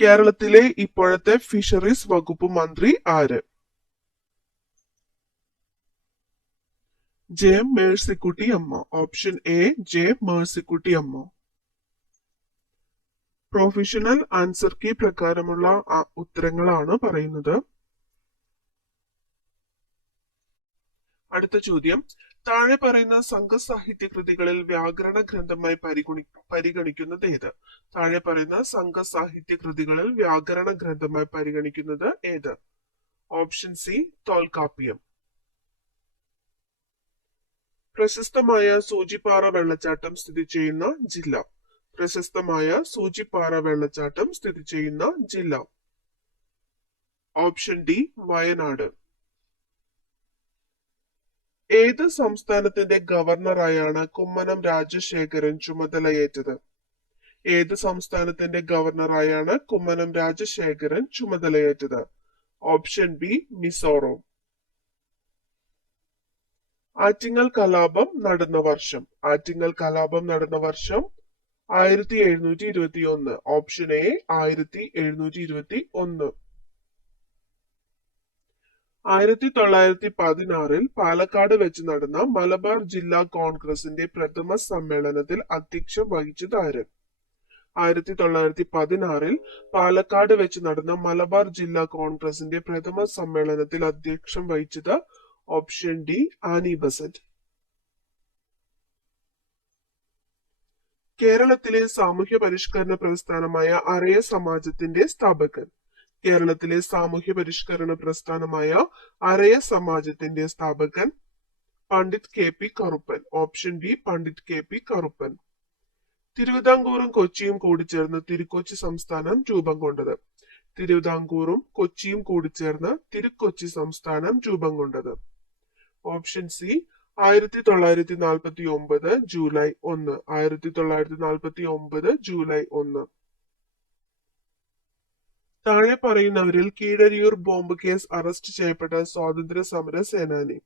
കേരളത്തിലെ ഇപ്പോഴത്തെ ഫിഷറീസ് വകുപ്പ് മന്ത്രി ആര്? ജെ മേഴ്സിക്കുട്ടി അമ്മ. ഓപ്ഷൻ എ ജെ മേഴ്സിക്കുട്ടി അമ്മ. പ്രൊഫഷണൽ ആൻസർ കീ പ്രകാരമുള്ള ഉത്തരങ്ങളാണ് പറയുന്നത്. അടുത്ത ചോദ്യം. താഴെ പറയുന്ന സംഘസാഹിത്യ കൃതികളിൽ വ്യാകരണ ഗ്രന്ഥമായി പരിഗണി പരിഗണിക്കുന്നത് ഏത്? താഴെ പറയുന്ന സംഘസാഹിത്യ കൃതികളിൽ വ്യാകരണ ഗ്രന്ഥമായി പരിഗണിക്കുന്നത് ഏത്? Option C Tolkappiyam. പ്രശസ്തമായ സൂചിപ്പാറ വെള്ളച്ചാട്ടം സ്ഥിതി ചെയ്യുന്ന ജില്ല. പ്രശസ്തമായ സൂചിപ്പാറ വെള്ളച്ചാട്ടം സ്ഥിതി ചെയ്യുന്ന ജില്ല. Option D Wayanad. ഏത് സംസ്ഥാനത്തിന്റെ ഗവർണറായാണ് കുമ്മനം രാജശേഖരൻ ചുമതലയേറ്റത്? ഏത് സംസ്ഥാനത്തിന്റെ ഗവർണറായാണ് Kummanam Rajasekharan ചുമതലയേറ്റത്? Option B Mizoram. Attingal കലാപം നടന്ന വർഷം. ആറ്റിങ്ങൽ കലാപം നടന്ന വർഷം ആയിരത്തി എഴുന്നൂറ്റി ഇരുപത്തി ഒന്ന് ഓപ്ഷൻ എ ആയിരത്തി എഴുന്നൂറ്റി ഇരുപത്തി ഒന്ന് ആയിരത്തി തൊള്ളായിരത്തി പതിനാറിൽ പാലക്കാട് വെച്ച് നടന്ന മലബാർ ജില്ലാ കോൺഗ്രസിന്റെ പ്രഥമ സമ്മേളനത്തിൽ അധ്യക്ഷം വഹിച്ചത് ആര് ആയിരത്തി തൊള്ളായിരത്തി പതിനാറിൽ പാലക്കാട് വെച്ച് നടന്ന മലബാർ ജില്ലാ കോൺഗ്രസിന്റെ പ്രഥമ സമ്മേളനത്തിൽ അധ്യക്ഷം വഹിച്ചത് ഓപ്ഷൻ ഡി ആനി ബസന്റ്. കേരളത്തിലെ സാമൂഹ്യ പരിഷ്കരണ പ്രസ്ഥാനമായ അറിയ സമാജത്തിന്റെ സ്ഥാപകൻ. കേരളത്തിലെ സാമൂഹ്യ പരിഷ്കരണ പ്രസ്ഥാനമായ അരയ സമാജത്തിന്റെ സ്ഥാപകൻ Pandit K P Karuppan option B Pandit K P Karuppan. തിരുവിതാംകൂറും കൊച്ചിയും കൂടിച്ചേർന്ന് തിരുക്കൊച്ചി സംസ്ഥാനം രൂപം കൊണ്ടത്. തിരുവിതാംകൂറും കൊച്ചിയും കൂടിച്ചേർന്ന് തിരുക്കൊച്ചി സംസ്ഥാനം രൂപം കൊണ്ടത്. ഓപ്ഷൻ സി ആയിരത്തി തൊള്ളായിരത്തി നാൽപ്പത്തി ഒമ്പത് ജൂലൈ ഒന്ന്. ആയിരത്തി തൊള്ളായിരത്തി നാൽപ്പത്തി ഒമ്പത് ജൂലൈ ഒന്ന്. താഴെ പറയുന്നവരിൽ കീഴരിയൂർ ബോംബ് കേസ് അറസ്റ്റ് ചെയ്യപ്പെട്ട സ്വാതന്ത്ര്യ സമര സേനാനി.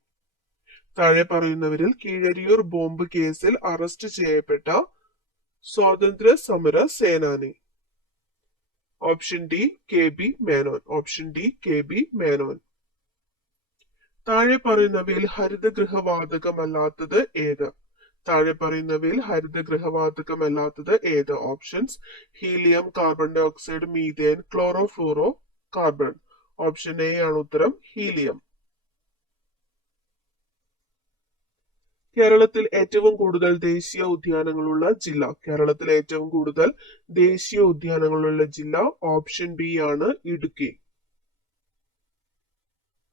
താഴെ പറയുന്നവരിൽ കീഴരിയൂർ ബോംബ് കേസിൽ അറസ്റ്റ് ചെയ്യപ്പെട്ട സ്വാതന്ത്ര്യ സമര സേനാനി. Option D K B Menon. Option D K B Menon. താഴെ പറയുന്നവയിൽ ഹരിതഗൃഹവാതകമല്ലാത്തത് ഏത്? താഴെ പറയുന്നവയിൽ ഹരിതഗൃഹവാതകമല്ലാത്തത് ഏത് options helium carbon dioxide methane chlorofluorocarbon option A ആണ് ഉത്തരം ഹീലിയം. കേരളത്തിൽ ഏറ്റവും കൂടുതൽ ദേശീയ ഉദ്യാനങ്ങളുള്ള ജില്ല. കേരളത്തിൽ ഏറ്റവും കൂടുതൽ ദേശീയ ഉദ്യാനങ്ങളുള്ള ജില്ല ഓപ്ഷൻ ബി ആണ് ഇടുക്കി.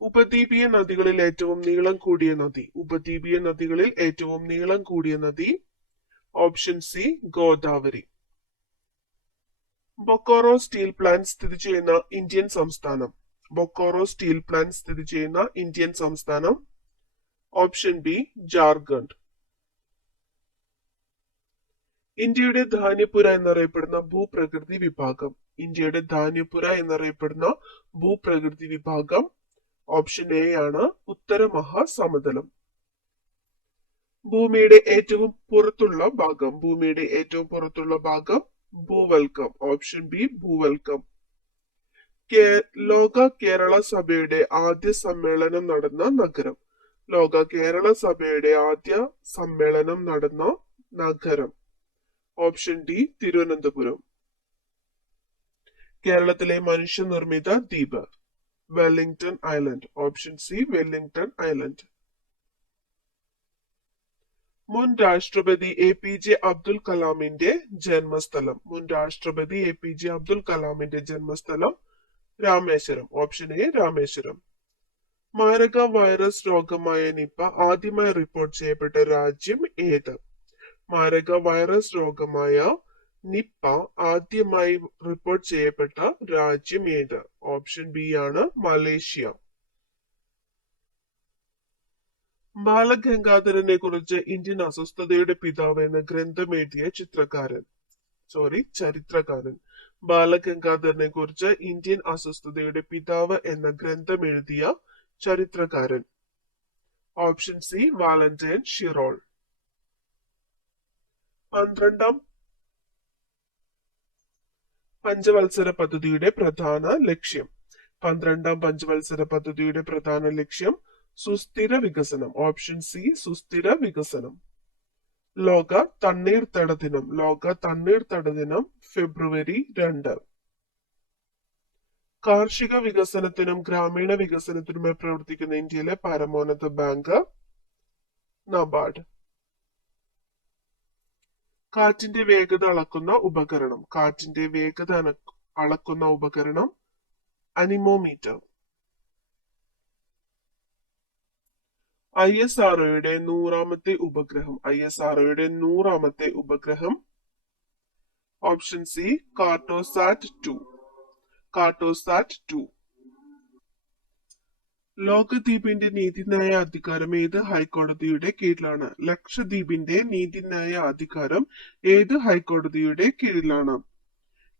ഉപദ്വീപീയ നദികളിൽ ഏറ്റവും നീളം കൂടിയ നദി. ഉപദ്വീപീയ നദികളിൽ ഏറ്റവും നീളം കൂടിയ നദി. Option C Godavari. Bokaro steel plant സ്ഥിതി ചെയ്യുന്ന ഇന്ത്യൻ സംസ്ഥാനം. ബൊക്കോറോ സ്റ്റീൽ പ്ലാന്റ് സ്ഥിതി ചെയ്യുന്ന ഇന്ത്യൻ സംസ്ഥാനം. Option B Jharkhand. ഇന്ത്യയുടെ ധാന്യപുര എന്നറിയപ്പെടുന്ന ഭൂപ്രകൃതി വിഭാഗം. ഇന്ത്യയുടെ ധാന്യപുര എന്നറിയപ്പെടുന്ന ഭൂപ്രകൃതി വിഭാഗം ഓപ്ഷൻ എ ആണ് ഉത്തര മഹാസമതലം. ഭൂമിയുടെ ഏറ്റവും പുറത്തുള്ള ഭാഗം ഭൂമിയുടെ ഏറ്റവും പുറത്തുള്ള ഭാഗം ഭൂവൽക്കം ഓപ്ഷൻ ബി ഭൂവൽക്കം. ലോക കേരള സഭയുടെ ആദ്യ സമ്മേളനം നടന്ന നഗരം. ലോക കേരള സഭയുടെ ആദ്യ സമ്മേളനം നടന്ന നഗരം. Option D Thiruvananthapuram. കേരളത്തിലെ മനുഷ്യനിർമ്മിത ദ്വീപ്. Wellington island option C Wellington island മുൻ രാഷ്ട്രപതി എ പി ജെ അബ്ദുൽ കലാമിന്റെ ജന്മസ്ഥലം. മുൻ രാഷ്ട്രപതി എ പി ജെ അബ്ദുൽ കലാമിന്റെ ജന്മസ്ഥലം രാമേശ്വരം. Option A Rameswaram. മാരക വൈറസ് രോഗമായ നിപ്പ ആദ്യമായി റിപ്പോർട്ട് ചെയ്യപ്പെട്ട രാജ്യം ഏത്? മാരക വൈറസ് രോഗമായ നിപ്പ ആദ്യമായി റിപ്പോർട്ട് ചെയ്യപ്പെട്ട രാജ്യം ഏത്? ഓപ്ഷൻ ബി ആണ് മലേഷ്യ. ബാലഗംഗാധരനെ കുറിച്ച് ഇന്ത്യൻ അസ്വസ്ഥതയുടെ പിതാവ് എന്ന ഗ്രന്ഥം എഴുതിയ ചിത്രകാരൻ. സോറി ചരിത്രകാരൻ. ബാലഗംഗാധരനെ കുറിച്ച് ഇന്ത്യൻ അസ്വസ്ഥതയുടെ പിതാവ് എന്ന ഗ്രന്ഥം എഴുതിയ ചരിത്രകാരൻ. ഓപ്ഷൻ സി വാലന്റൈൻ ഷിറോൾ പന്ത്രണ്ടാം പഞ്ചവത്സര പദ്ധതിയുടെ പ്രധാന ലക്ഷ്യം. പന്ത്രണ്ടാം പഞ്ചവത്സര പദ്ധതിയുടെ പ്രധാന ലക്ഷ്യം സുസ്ഥിര വികസനം ഓപ്ഷൻ സി സുസ്ഥിര വികസനം. ലോക തണ്ണീർത്തട ദിനം ലോക തണ്ണീർത്തട ദിനം ഫെബ്രുവരി രണ്ട്. കാർഷിക വികസനത്തിനും ഗ്രാമീണ വികസനത്തിനുമായി പ്രവർത്തിക്കുന്ന ഇന്ത്യയിലെ പരമോന്നത ബാങ്ക് നബാർഡ്. കാറ്റിന്റെ വേഗത അളക്കുന്ന ഉപകരണം. കാറ്റിന്റെ വേഗത അളക്കുന്ന ഉപകരണം അനിമോമീറ്റർ. ഐ എസ് ആർഒയുടെ നൂറാമത്തെ ഉപഗ്രഹം. ഐ എസ് ആർഒയുടെ നൂറാമത്തെ ഉപഗ്രഹം option C Cartosat two. Cartosat two. ലോകദ്വീപിന്റെ നീതിന്യായ അധികാരം ഏത് ഹൈക്കോടതിയുടെ കീഴിലാണ്? ലക്ഷദ്വീപിന്റെ നീതിന്യായ അധികാരം ഏത് ഹൈക്കോടതിയുടെ കീഴിലാണ്?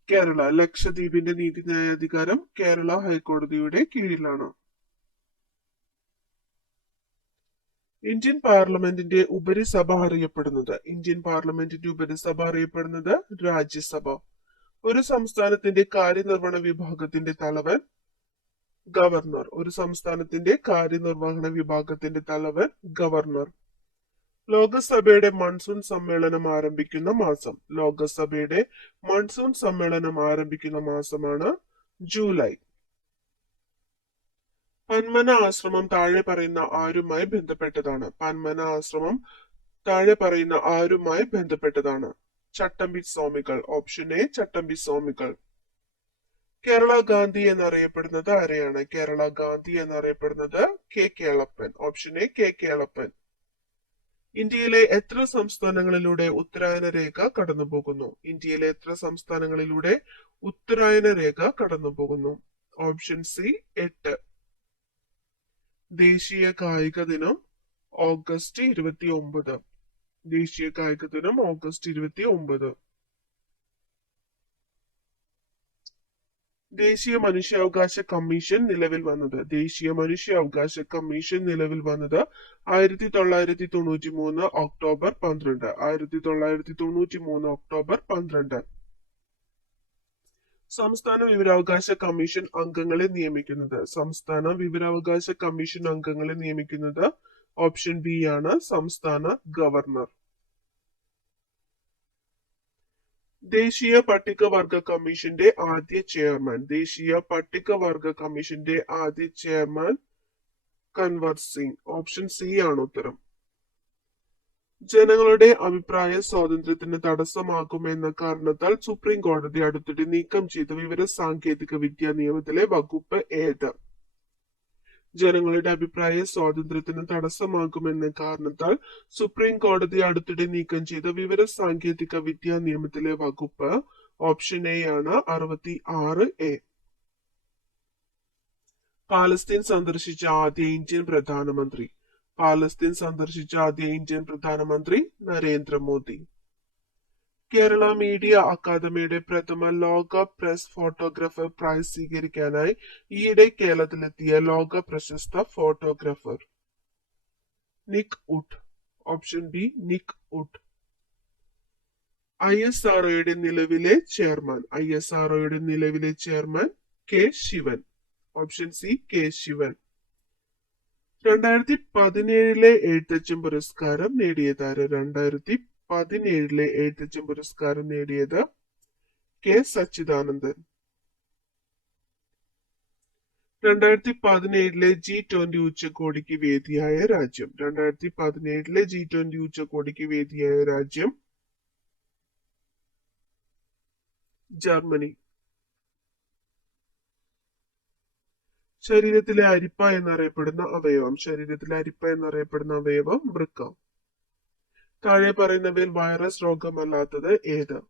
കേരള ലക്ഷദ്വീപിന്റെ നീതിന്യായ അധികാരം കേരള ഹൈക്കോടതിയുടെ കീഴിലാണ്. ഇന്ത്യൻ പാർലമെന്റിന്റെ ഉപരിസഭ അറിയപ്പെടുന്നത്? ഇന്ത്യൻ പാർലമെന്റിന്റെ ഉപരിസഭ അറിയപ്പെടുന്നത് രാജ്യസഭ. ഒരു സംസ്ഥാനത്തിന്റെ കാര്യനിർവഹണ വിഭാഗത്തിന്റെ തലവൻ ഗവർണർ. ഒരു സംസ്ഥാനത്തിന്റെ കാര്യനിർവഹണ വിഭാഗത്തിന്റെ തലവൻ ഗവർണർ. ലോകസഭയുടെ മൺസൂൺ സമ്മേളനം ആരംഭിക്കുന്ന മാസം. ലോകസഭയുടെ മൺസൂൺ സമ്മേളനം ആരംഭിക്കുന്ന മാസമാണ് ജൂലൈ. പന്മന ആശ്രമം താഴെ പറയുന്ന ആരുമായി ബന്ധപ്പെട്ടതാണ്. പന്മന ആശ്രമം താഴെ പറയുന്ന ആരുമായി ബന്ധപ്പെട്ടതാണ്. ചട്ടമ്പി സ്വാമികൾ ഓപ്ഷൻ എ ചട്ടമ്പി സ്വാമികൾ കേരള ഗാന്ധി എന്നറിയപ്പെടുന്നത് ആരെയാണ്? കേരള ഗാന്ധി എന്നറിയപ്പെടുന്നത് K Kelappan. Option A K Kelappan. ഇന്ത്യയിലെ എത്ര സംസ്ഥാനങ്ങളിലൂടെ ഉത്തരായന രേഖ കടന്നുപോകുന്നു? ഇന്ത്യയിലെ എത്ര സംസ്ഥാനങ്ങളിലൂടെ ഉത്തരായന രേഖ കടന്നുപോകുന്നു? ഓപ്ഷൻ സി എട്ട്. ദേശീയ കായിക ദിനം ഓഗസ്റ്റ് ഇരുപത്തി ഒമ്പത് ദേശീയ കായിക ദിനം ഓഗസ്റ്റ് ഇരുപത്തി ഒമ്പത് ദേശീയ മനുഷ്യാവകാശ കമ്മീഷൻ നിലവിൽ വന്നത്. ദേശീയ മനുഷ്യാവകാശ കമ്മീഷൻ നിലവിൽ വന്നത് ആയിരത്തി തൊള്ളായിരത്തി തൊണ്ണൂറ്റി മൂന്ന് ഒക്ടോബർ പന്ത്രണ്ട്. ആയിരത്തി തൊള്ളായിരത്തി തൊണ്ണൂറ്റി മൂന്ന് ഒക്ടോബർ പന്ത്രണ്ട്. സംസ്ഥാന വിവരാവകാശ കമ്മീഷൻ അംഗങ്ങളെ നിയമിക്കുന്നത്. സംസ്ഥാന വിവരാവകാശ കമ്മീഷൻ അംഗങ്ങളെ നിയമിക്കുന്നത് ഓപ്ഷൻ ബി ആണ് സംസ്ഥാന ഗവർണർ. ദേശീയ പട്ടികവർഗ കമ്മീഷന്റെ ആദ്യ ചെയർമാൻ ദേശീയ പട്ടികവർഗ കമ്മീഷന്റെ ആദ്യ chairman Kanwar Singh. Option C ആണ് ഉത്തരം. ജനങ്ങളുടെ അഭിപ്രായ സ്വാതന്ത്ര്യത്തിന് തടസ്സമാകുമെന്ന കാരണത്താൽ സുപ്രീം കോടതി അടുത്തിടെ നീക്കം ചെയ്ത വിവര സാങ്കേതിക വിദ്യാ നിയമത്തിലെ വകുപ്പ് ഏത്? ജനങ്ങളുടെ അഭിപ്രായ സ്വാതന്ത്ര്യത്തിന് തടസ്സമാകുമെന്ന കാരണത്താൽ സുപ്രീം കോടതി അടുത്തിടെ നീക്കം ചെയ്ത വിവര സാങ്കേതിക വിദ്യാ നിയമത്തിലെ വകുപ്പ് ഓപ്ഷൻ എ ആണ് അറുപത്തി ആറ് എ പാലസ്തീൻ സന്ദർശിച്ച ആദ്യ ഇന്ത്യൻ പ്രധാനമന്ത്രി. പാലസ്തീൻ സന്ദർശിച്ച ആദ്യ ഇന്ത്യൻ പ്രധാനമന്ത്രി നരേന്ദ്രമോദി. കേരള മീഡിയ അക്കാദമിയുടെ പ്രഥമ ലോക പ്രസ് ഫോട്ടോഗ്രാഫർ പ്രൈസ് സ്വീകരിക്കാനായി ഈയിടെ കേരളത്തിലെത്തിയ ലോക പ്രശസ്ത photographer. Nick Ut. Option B Nick Ut. I S ആർഒയുടെ നിലവിലെ ചെയർമാൻ. ഐ എസ് ആർഒയുടെ നിലവിലെ chairman K Sivan. Option C K Sivan. രണ്ടായിരത്തി പതിനേഴിലെ എഴുത്തച്ഛൻ പുരസ്കാരം നേടിയതാര് രണ്ടായിരത്തി പതിനേഴിലെ എഴുത്തച്ഛൻ പുരസ്കാരം നേടിയത് കെ സച്ചിദാനന്ദൻ. രണ്ടായിരത്തി പതിനേഴിലെ ജി ട്വന്റി ഉച്ചകോടിക്ക് വേദിയായ രാജ്യം. രണ്ടായിരത്തി പതിനേഴിലെ ജി ട്വന്റി ഉച്ചകോടിക്ക് വേദിയായ രാജ്യം ജർമ്മനി. ശരീരത്തിലെ അരിപ്പ എന്നറിയപ്പെടുന്ന അവയവം. ശരീരത്തിലെ അരിപ്പ എന്നറിയപ്പെടുന്ന അവയവം വൃക്ക താഴെ പറയുന്നവയിൽ വൈറസ് രോഗമല്ലാത്തത് ഏത്?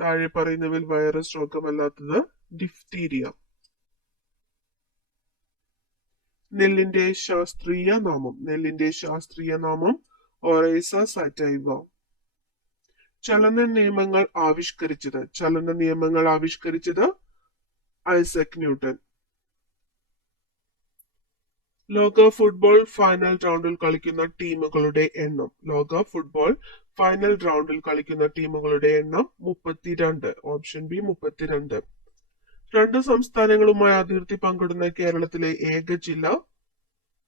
താഴെ പറയുന്നവയിൽ വൈറസ് രോഗമല്ലാത്തത് ഡിഫ്തീരിയ നെല്ലിന്റെ ശാസ്ത്രീയ നാമം. നെല്ലിന്റെ ശാസ്ത്രീയ നാമം ഒറൈസ സറ്റൈവ ചലന നിയമങ്ങൾ ആവിഷ്കരിച്ചത്. ചലന നിയമങ്ങൾ ആവിഷ്കരിച്ചത് ഐസക് ന്യൂട്ടൻ. ലോക ഫുട്ബോൾ ഫൈനൽ റൗണ്ടിൽ കളിക്കുന്ന ടീമുകളുടെ എണ്ണം. ലോക ഫുട്ബോൾ ഫൈനൽ റൗണ്ടിൽ കളിക്കുന്ന ടീമുകളുടെ എണ്ണം മുപ്പത്തിരണ്ട്. ഓപ്ഷൻ ബി മുപ്പത്തിരണ്ട്. രണ്ട് സംസ്ഥാനങ്ങളുമായി അതിർത്തി പങ്കിടുന്ന കേരളത്തിലെ ഏക ജില്ല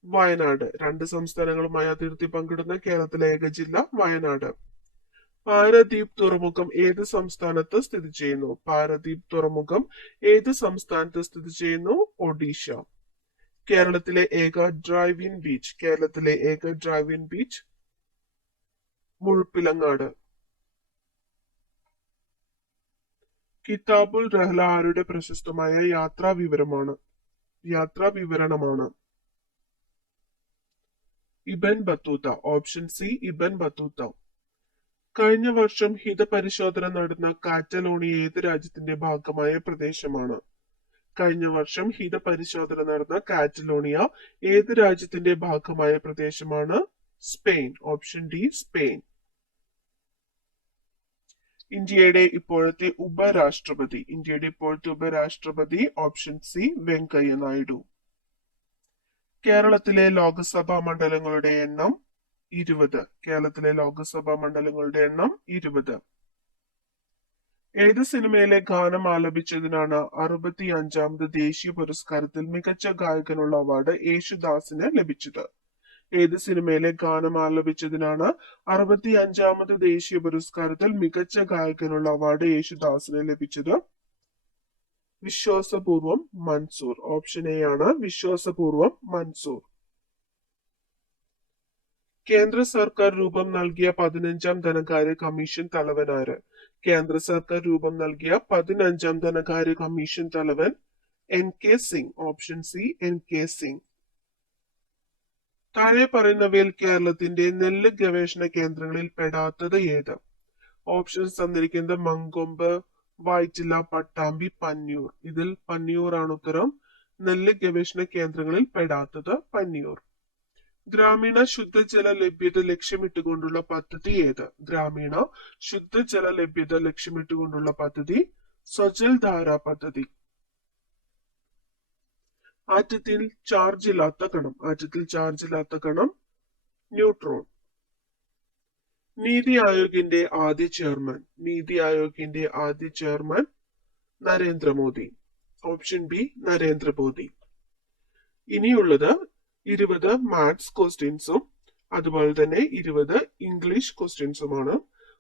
വയനാട്. രണ്ട് സംസ്ഥാനങ്ങളുമായി അതിർത്തി പങ്കിടുന്ന കേരളത്തിലെ ഏക ജില്ല വയനാട്. പാരദ്വീപ് തുറമുഖം ഏത് സംസ്ഥാനത്ത് സ്ഥിതി ചെയ്യുന്നു? പാരദ്വീപ് തുറമുഖം ഏത് സംസ്ഥാനത്ത് സ്ഥിതി ചെയ്യുന്നു? ഒഡീഷ. കേരളത്തിലെ ഏക ഡ്രൈവ് ഇൻ ബീച്ച് കേരളത്തിലെ ഏക ഡ്രൈവ് ഇൻ ബീച്ച് മുഴുപ്പിലങ്ങാട്. കിതാബുൽ റഹ്ല ആരുടെ പ്രശസ്തമായ യാത്രാ വിവരമാണ്. യാത്രാ വിവരണമാണ്. Ibn Battuta option C Ibn Battuta. കഴിഞ്ഞ വർഷം ഹിതപരിശോധന നടന്ന കാറ്റലോണിയ ഏത് രാജ്യത്തിന്റെ ഭാഗമായ പ്രദേശമാണ്? കഴിഞ്ഞ വർഷം ഹിതപരിശോധന നടന്ന കാറ്റലോണിയ ഏത് രാജ്യത്തിന്റെ ഭാഗമായ പ്രദേശമാണ്? സ്പെയിൻ. Option D Spain. ഇന്ത്യയുടെ ഇപ്പോഴത്തെ ഉപരാഷ്ട്രപതി. ഇന്ത്യയുടെ ഇപ്പോഴത്തെ ഉപരാഷ്ട്രപതി ഓപ്ഷൻ സി വെങ്കയ്യ നായിഡു. കേരളത്തിലെ ലോകസഭാ മണ്ഡലങ്ങളുടെ എണ്ണം ഇരുപത്. കേരളത്തിലെ ലോകസഭാ മണ്ഡലങ്ങളുടെ എണ്ണം ഇരുപത്. ഏത് സിനിമയിലെ ഗാനം ആലപിച്ചതിനാണ് അറുപത്തി അഞ്ചാമത് ദേശീയ പുരസ്കാരത്തിൽ മികച്ച ഗായകനുള്ള അവാർഡ് യേശുദാസിന് ലഭിച്ചത്? ഏത് സിനിമയിലെ ഗാനം ആലപിച്ചതിനാണ് അറുപത്തി അഞ്ചാമത് ദേശീയ പുരസ്കാരത്തിൽ മികച്ച ഗായകനുള്ള അവാർഡ് യേശുദാസിന് ലഭിച്ചത്? വിശ്വാസപൂർവം മൻസൂർ. ഓപ്ഷൻ എ ആണ് വിശ്വാസപൂർവം മൻസൂർ. കേന്ദ്ര സർക്കാർ രൂപം നൽകിയ പതിനഞ്ചാം ധനകാര്യ കമ്മീഷൻ തലവനാര്? കേന്ദ്ര സർക്കാർ രൂപം നൽകിയ പതിനഞ്ചാം ധനകാര്യ കമ്മീഷൻ തലവൻ N K Singh option C N K Singh. താഴെ പറയുന്നവയിൽ കേരളത്തിന്റെ നെല്ല് ഗവേഷണ കേന്ദ്രങ്ങളിൽ പെടാത്തത് ഏത്? ഓപ്ഷൻസ് തന്നിരിക്കുന്നത് മങ്കൊമ്പ് വൈറ്റില പട്ടാമ്പി പന്നിയൂർ ഇതിൽ പന്നിയൂർ ആണ് ഉത്തരം. നെല്ല് ഗവേഷണ കേന്ദ്രങ്ങളിൽ പെടാത്തത് പന്നിയൂർ ഗ്രാമീണ ശുദ്ധജല ലഭ്യത ലക്ഷ്യമിട്ടുകൊണ്ടുള്ള പദ്ധതി ഏത്? ഗ്രാമീണ ശുദ്ധജല ലഭ്യത ലക്ഷ്യമിട്ടുകൊണ്ടുള്ള പദ്ധതി സ്വജൽ ധാര പദ്ധതി. ആറ്റത്തിൽ ചാർജ് ഇല്ലാത്ത കണം. ആറ്റത്തിൽ ചാർജ് ഇല്ലാത്ത കണം ന്യൂട്രോൺ നീതി ആയോഗിന്റെ ആദ്യ ചെയർമാൻ നീതി ആയോഗിന്റെ ആദ്യ chairman Narendra Modi. Option B Narendra Modi. ഇനിയുള്ളത് ഇരുപത് മാത്സ് ക്വസ്റ്റ്യൻസും അതുപോലെ തന്നെ ഇരുപത് ഇംഗ്ലീഷ് ക്വസ്റ്റ്യൻസുമാണ്.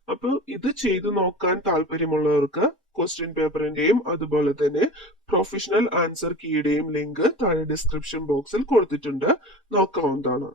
അപ്പോൾ ഇത് ചെയ്തു നോക്കാൻ താല്പര്യമുള്ളവർക്ക് ക്വസ്റ്റ്യൻ പേപ്പറിന്റെയും അതുപോലെ തന്നെ പ്രൊഫഷണൽ ആൻസർ കീയുടെയും ലിങ്ക് താഴെ ഡിസ്ക്രിപ്ഷൻ ബോക്സിൽ കൊടുത്തിട്ടുണ്ട്. നോക്കാവുന്നതാണ്.